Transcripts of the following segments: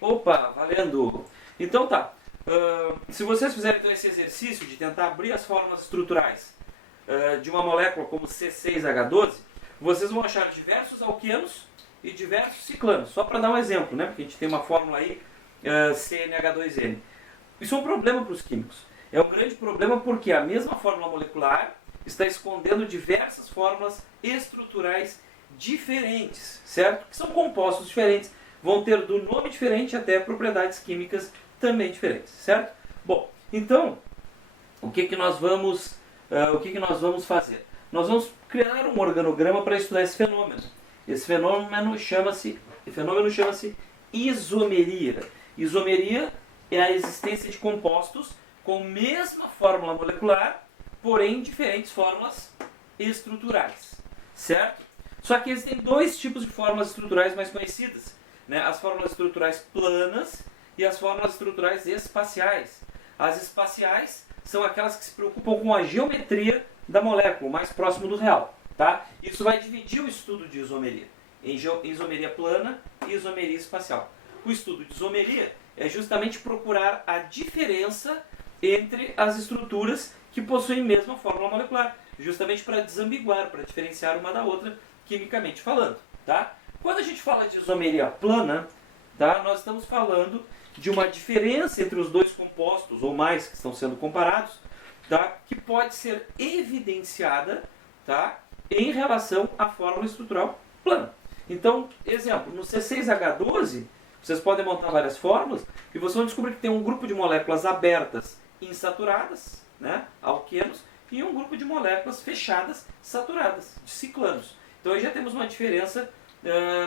Opa, valendo! Então tá. Se vocês fizerem então, esse exercício de tentar abrir as formas estruturais de uma molécula como C6H12, vocês vão achar diversos alquenos e diversos ciclanos. Só para dar um exemplo, né? Porque a gente tem uma fórmula aí, CnH2n. Isso é um problema para os químicos. É um grande problema porque a mesma fórmula molecular está escondendo diversas fórmulas estruturais diferentes, certo? Que são compostos diferentes, vão ter do nome diferente até propriedades químicas também diferentes, certo? Bom, então, o que nós vamos fazer? Nós vamos criar um organograma para estudar esse fenômeno. Esse fenômeno chama-se isomeria. Isomeria é a existência de compostos com mesma fórmula molecular, porém diferentes fórmulas estruturais, certo? Só que existem dois tipos de fórmulas estruturais mais conhecidas, né? As fórmulas estruturais planas e as fórmulas estruturais espaciais. As espaciais são aquelas que se preocupam com a geometria da molécula, o mais próximo do real, tá? Isso vai dividir o estudo de isomeria em isomeria plana e isomeria espacial. O estudo de isomeria é justamente procurar a diferença entre as estruturas que possuem a mesma fórmula molecular, justamente para desambiguar, para diferenciar uma da outra, quimicamente falando, tá? Quando a gente fala de isomeria plana, tá, nós estamos falando de uma diferença entre os dois compostos, ou mais, que estão sendo comparados, tá, que pode ser evidenciada, tá, em relação à fórmula estrutural plana. Então, exemplo, no C6H12, vocês podem montar várias fórmulas e vocês vão descobrir que tem um grupo de moléculas abertas insaturadas, né, alquenos, e um grupo de moléculas fechadas saturadas, de ciclanos. Então aí já temos uma diferença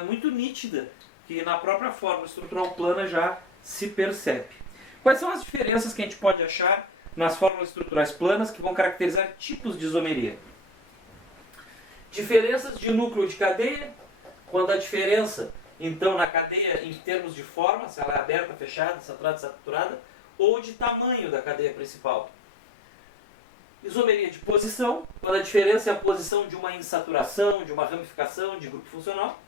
muito nítida, que na própria fórmula estrutural plana já se percebe. Quais são as diferenças que a gente pode achar nas fórmulas estruturais planas que vão caracterizar tipos de isomeria? Diferenças de núcleo de cadeia, quando a diferença, então, na cadeia em termos de forma, se ela é aberta, fechada, saturada, saturada, ou de tamanho da cadeia principal. Isomeria de posição, quando a diferença é a posição de uma insaturação, de uma ramificação, de grupo funcional.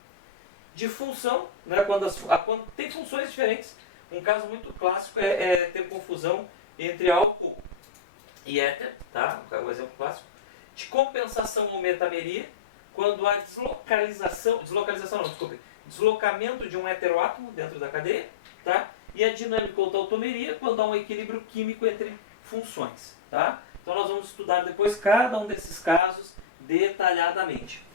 De função, né, quando tem funções diferentes. Um caso muito clássico é ter confusão entre álcool e éter, tá? Um exemplo clássico. De compensação ou metameria, quando há deslocamento de um heteroátomo dentro da cadeia, tá? E a dinâmica ou tautomeria, quando há um equilíbrio químico entre funções, tá? Então nós vamos estudar depois cada um desses casos detalhadamente.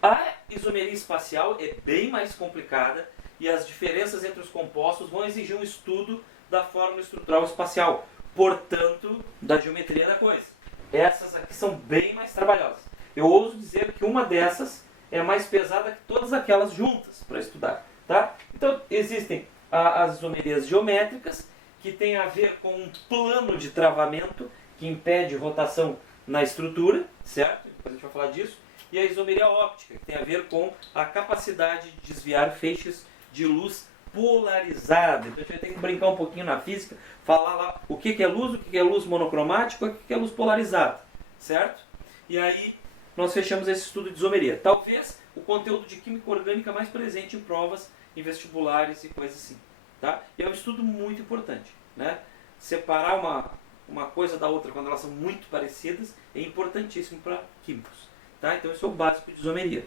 A isomeria espacial é bem mais complicada e as diferenças entre os compostos vão exigir um estudo da fórmula estrutural espacial, portanto, da geometria da coisa. Essas aqui são bem mais trabalhosas. Eu ouso dizer que uma dessas é mais pesada que todas aquelas juntas para estudar, tá? Então, existem as isomerias geométricas, que têm a ver com um plano de travamento que impede rotação na estrutura, certo? Depois a gente vai falar disso. E a isomeria óptica, que tem a ver com a capacidade de desviar feixes de luz polarizada. Então a gente vai ter que brincar um pouquinho na física, falar lá o que é luz, o que é luz monocromática, o que é luz polarizada, certo? E aí nós fechamos esse estudo de isomeria. Talvez o conteúdo de química orgânica mais presente em provas, em vestibulares e coisas assim, tá? E é um estudo muito importante, né? Separar uma coisa da outra quando elas são muito parecidas é importantíssimo para químicos, tá? Então esse é o básico de isomeria.